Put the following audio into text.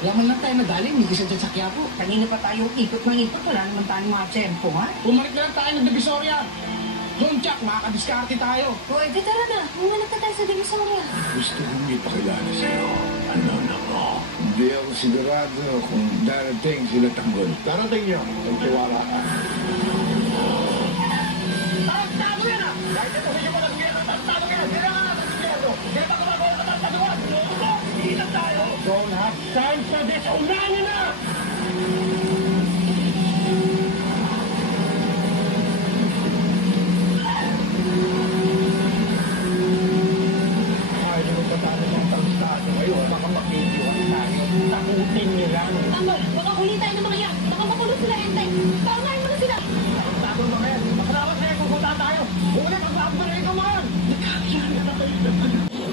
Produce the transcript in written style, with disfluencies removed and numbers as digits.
Wala man lang tayo nadali, hindi isa dyan sa Quiapo. Kanina pa tayo ikot ng ikot, wala naman tayong mga tsempo, ha? Bumalik na lang tayo ng Divisoria. Doon, Jack, makakadiskarte tayo. O, edi tara na. Humanap ka tayo sa Divisoria. Gusto kong ipakilala sa'yo. Ano na mo? Hindi ako sigurado kung darating sila tanggol. Darating niyo, kung tiwala ka. Tarantado yan, ah! Kahit ito, hindi ko pa nagkaya ng tarantado yan. Hindi na nga natin sigurado. Hindi pa kumagawa sa tarantaduan. Hindi tayo. Don't have time for this. Unahan niyo na!